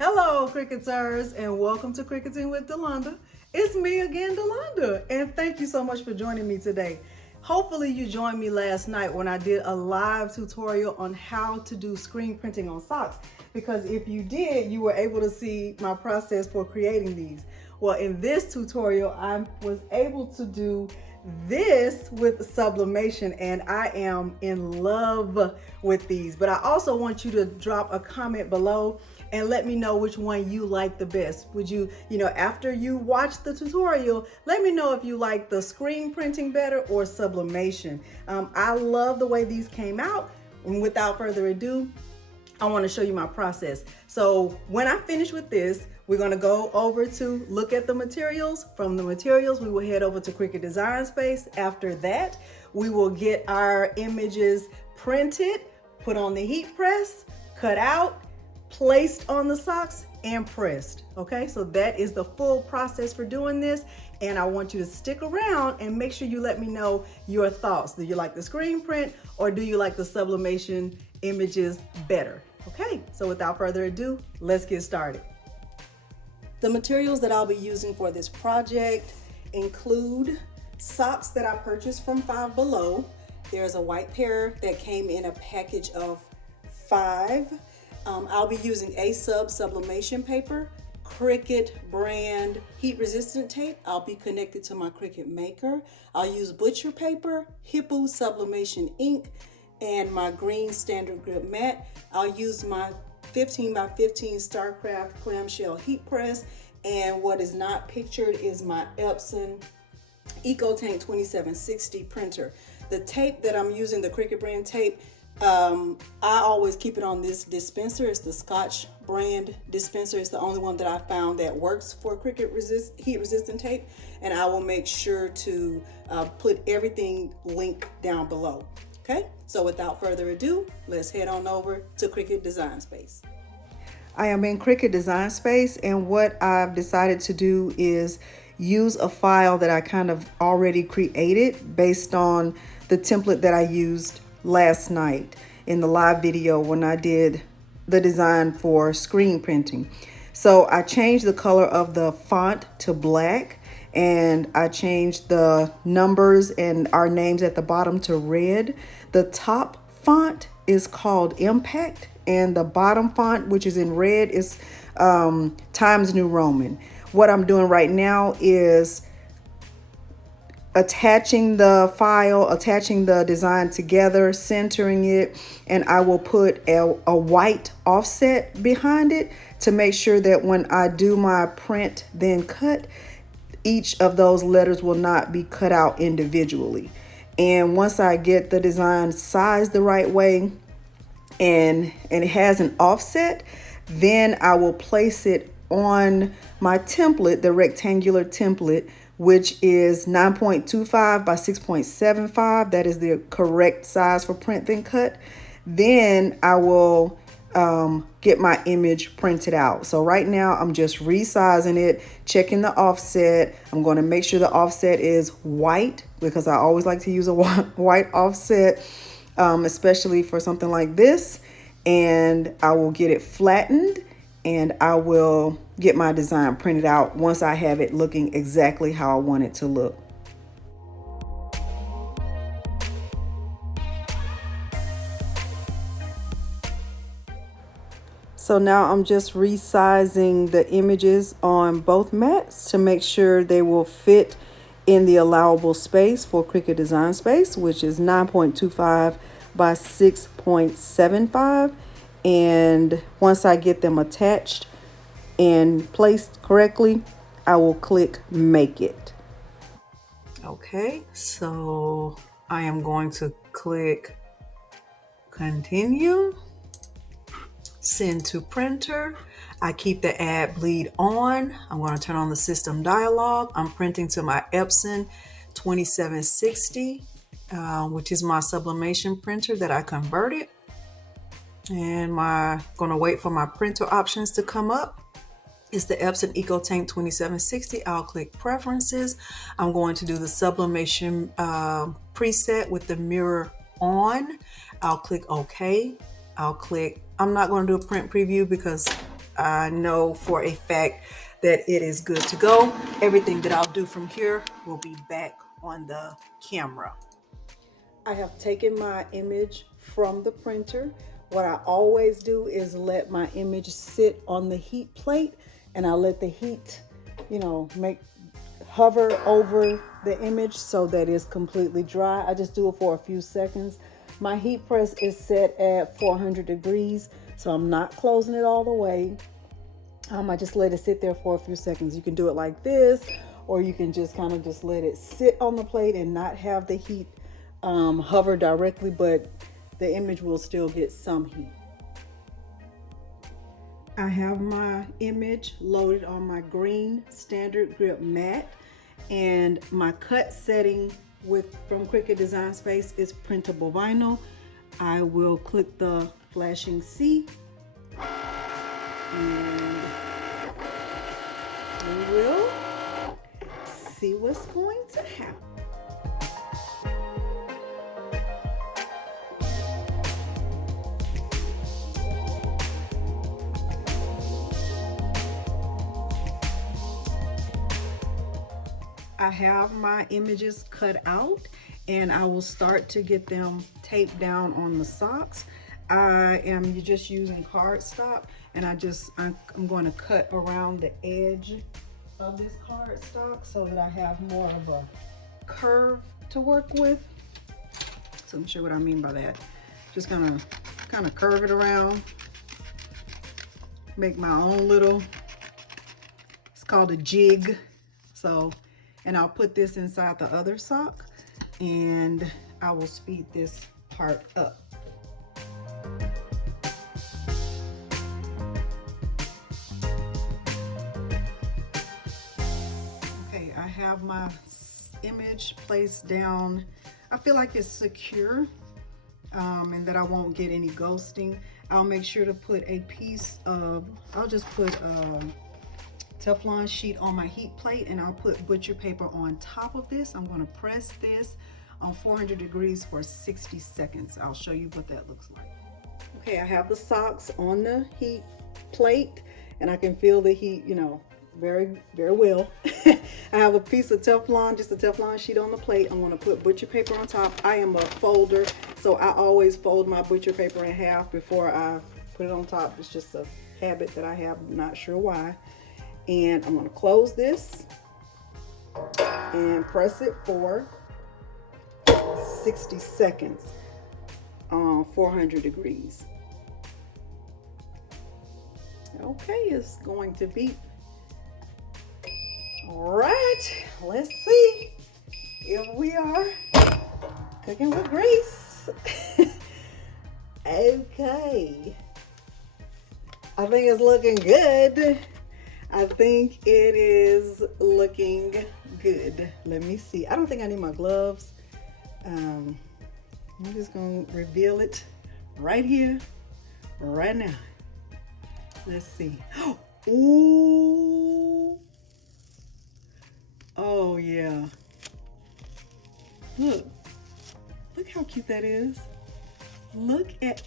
Hello, Cricuters, and welcome to Cricketing with Delonda. It's me again, Delonda, and thank you so much for joining me today. Hopefully you joined me last night when I did a live tutorial on how to do screen printing on socks, because if you did, you were able to see my process for creating these. Well, in this tutorial, I was able to do this with sublimation, and I am in love with these. But I also want you to drop a comment below and let me know which one you like the best. Would you, after you watch the tutorial, let me know if you like the screen printing better or sublimation. I love the way these came out. And without further ado, I want to show you my process. So when I finish with this, we're going to go over to look at the materials. From the materials, we will head over to Cricut Design Space. After that, we will get our images printed, put on the heat press, cut out, placed on the socks, and pressed. Okay, so that is the full process for doing this. And I want you to stick around and make sure you let me know your thoughts. Do you like the screen print or do you like the sublimation images better? Okay, so without further ado, let's get started. The materials that I'll be using for this project include socks that I purchased from Five Below. There's a white pair that came in a package of 5. I'll be using sublimation paper, Cricut brand heat resistant tape. I'll be connected to my Cricut maker. I'll use butcher paper, Hippo sublimation ink, and my green standard grip mat. I'll use my 15 by 15 StarCraft clamshell heat press, and what is not pictured is my Epson EcoTank 2760 printer. The tape that I'm using, the Cricut brand tape, I always keep it on this dispenser. It's the Scotch brand dispenser. It's the only one that I found that works for Cricut heat resistant tape, and I will make sure to put everything linked down below. Okay, so without further ado, let's head on over to Cricut Design Space. I am in Cricut Design Space, and what I've decided to do is use a file that I kind of already created based on the template that I used last night in the live video when I did the design for screen printing. So I changed the color of the font to black, and I changed the numbers and our names at the bottom to red. The top font is called Impact, and the bottom font, which is in red, is Times New Roman. What I'm doing right now is attaching the file, attaching the design together, centering it, and I will put a white offset behind it to make sure that when I do my print then cut, each of those letters will not be cut out individually. And once I get the design sized the right way and it has an offset, then I will place it on my template, the rectangular template, which is 9.25 by 6.75. That is the correct size for print then cut. Then I will get my image printed out. So right now I'm just resizing it, checking the offset. I'm going to make sure the offset is white because I always like to use a white offset, especially for something like this. And I will get it flattened, and I will get my design printed out once I have it looking exactly how I want it to look. So now I'm just resizing the images on both mats to make sure they will fit in the allowable space for Cricut Design Space, which is 9.25 by 6.75. And once I get them attached and placed correctly, I will click Make It. Okay, so I am going to click Continue, Send to Printer. I keep the Add Bleed on. I'm going to turn on the System dialog. I'm printing to my Epson 2760, which is my sublimation printer that I converted. And going to wait for my printer options to come up. It's the Epson EcoTank 2760. I'll click Preferences. I'm going to do the sublimation preset with the mirror on. I'll click OK. I'm not going to do a print preview because I know for a fact that it is good to go. Everything that I'll do from here will be back on the camera. I have taken my image from the printer. What I always do is let my image sit on the heat plate, and I let the heat, hover over the image so that it's completely dry. I just do it for a few seconds. My heat press is set at 400 degrees, so I'm not closing it all the way. I just let it sit there for a few seconds. You can do it like this, or you can just kind of just let it sit on the plate and not have the heat hover directly, but the image will still get some heat. I have my image loaded on my green standard grip mat, and my cut setting from Cricut Design Space is printable vinyl. I will click the flashing C, and we will see what's going to happen. I have my images cut out, and I will start to get them taped down on the socks. I am just using cardstock, and I'm going to cut around the edge of this cardstock so that I have more of a curve to work with. So let me show you what I mean by that. Just gonna kind of curve it around, make my own little, it's called a jig. And I'll put this inside the other sock, and I will speed this part up. Okay, I have my image placed down. I feel like it's secure and that I won't get any ghosting. I'll make sure to put a piece of, I'll just put Teflon sheet on my heat plate, and I'll put butcher paper on top of this. I'm going to press this on 400 degrees for 60 seconds. I'll show you what that looks like. Okay, I have the socks on the heat plate, and I can feel the heat, very, very well. I have a piece of Teflon, just a Teflon sheet on the plate. I'm going to put butcher paper on top. I am a folder, so I always fold my butcher paper in half before I put it on top. It's just a habit that I have, I'm not sure why. And I'm going to close this and press it for 60 seconds on 400 degrees. Okay, it's going to beep. All right, let's see if we are cooking with grease. Okay, I think it's looking good. I think it is looking good. Let me see. I don't think I need my gloves. I'm just gonna reveal it right here, right now. Let's see. Ooh. Oh yeah. Look how cute that is. Look at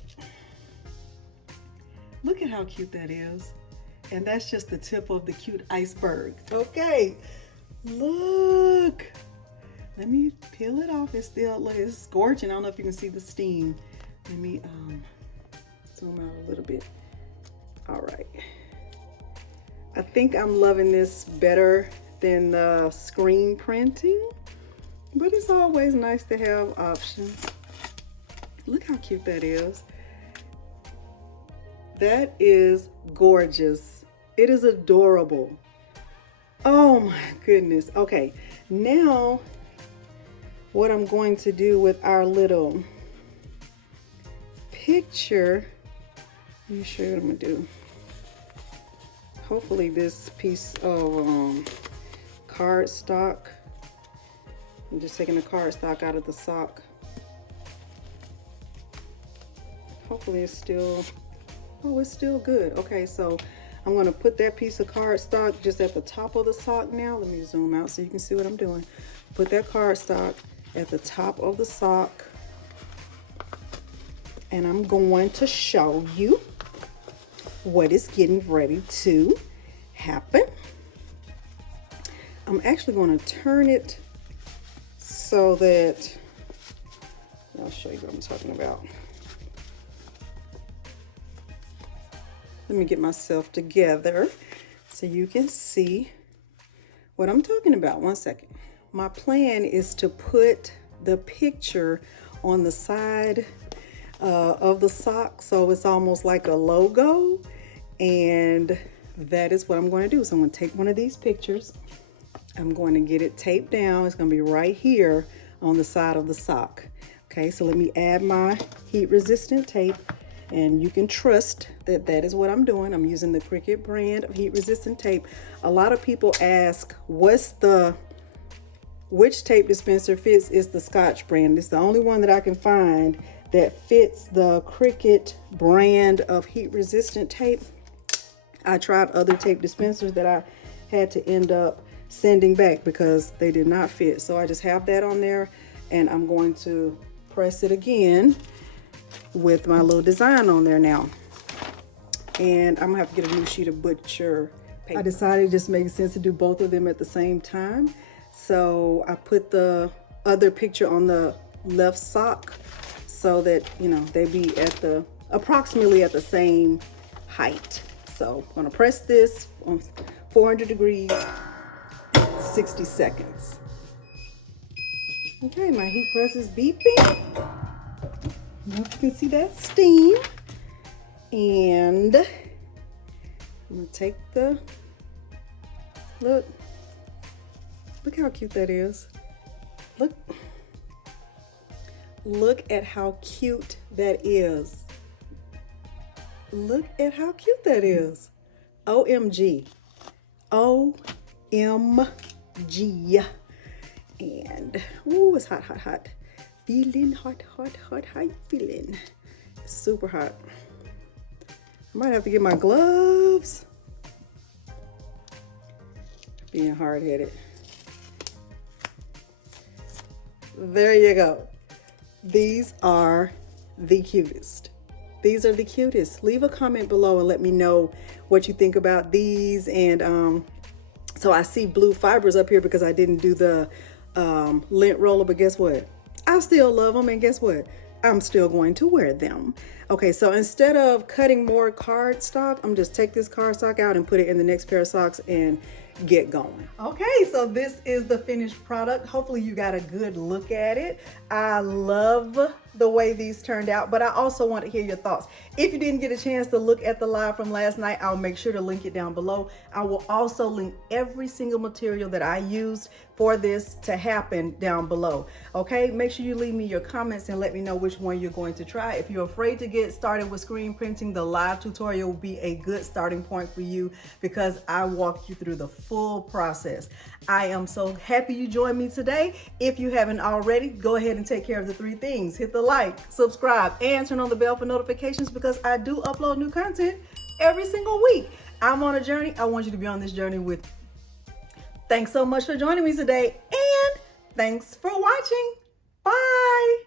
how cute that is. And that's just the tip of the cute iceberg. Okay, look. Let me peel it off. It's still, look, it's scorching. I don't know if you can see the steam. Let me zoom out a little bit. All right. I think I'm loving this better than the screen printing, but it's always nice to have options. Look how cute that is. That is gorgeous. It is adorable. Oh my goodness. Okay, now what I'm going to do with our little picture, let me show you what I'm gonna do. Hopefully this piece of cardstock, I'm just taking the cardstock out of the sock. Hopefully it's still, oh, it's still good. Okay, so I'm going to put that piece of cardstock just at the top of the sock now. Let me zoom out so you can see what I'm doing. Put that cardstock at the top of the sock, and I'm going to show you what is getting ready to happen. I'm actually going to turn it so that, I'll show you what I'm talking about. Let me get myself together so you can see what I'm talking about. One second. My plan is to put the picture on the side of the sock, so it's almost like a logo, and that is what I'm going to do. So I'm going to take one of these pictures. I'm going to get it taped down. It's going to be right here on the side of the sock. Okay, so let me add my heat resistant tape, and you can trust that that is what I'm doing. I'm using the Cricut brand of heat resistant tape. A lot of people ask, which tape dispenser fits? Is the Scotch brand. It's the only one that I can find that fits the Cricut brand of heat resistant tape. I tried other tape dispensers that I had to end up sending back because they did not fit. So I just have that on there, and I'm going to press it again with my little design on there now. And I'm gonna have to get a new sheet of butcher paper. I decided it just makes sense to do both of them at the same time. So I put the other picture on the left sock so that, you know, they be at approximately at the same height. So I'm gonna press this on 400 degrees, 60 seconds. Okay, my heat press is beeping. You can see that steam. And I'm gonna take look how cute that is. Look at how cute that is. Look at how cute that is. OMG. OMG. And, ooh, it's hot, hot, hot. Feeling hot, hot, hot, hot feeling. It's super hot. I might have to get my gloves. Being hard-headed. There you go. These are the cutest. These are the cutest. Leave a comment below and let me know what you think about these. And so I see blue fibers up here because I didn't do the lint roller, but guess what? I still love them, and guess what? I'm still going to wear them. Okay, so instead of cutting more cardstock, I'm just take this cardstock out and put it in the next pair of socks and get going. Okay, so this is the finished product. Hopefully you got a good look at it. I love the way these turned out, but I also want to hear your thoughts. If you didn't get a chance to look at the live from last night, I'll make sure to link it down below. I will also link every single material that I used for this to happen down below. Okay, make sure you leave me your comments and let me know which one you're going to try. If you're afraid to get started with screen printing, the live tutorial will be a good starting point for you because I walked you through the full process. I am so happy you joined me today. If you haven't already, go ahead and take care of the 3 things. Hit the like, subscribe, and turn on the bell for notifications because I do upload new content every single week. I'm on a journey. I want you to be on this journey with me. Thanks so much for joining me today, and thanks for watching. Bye.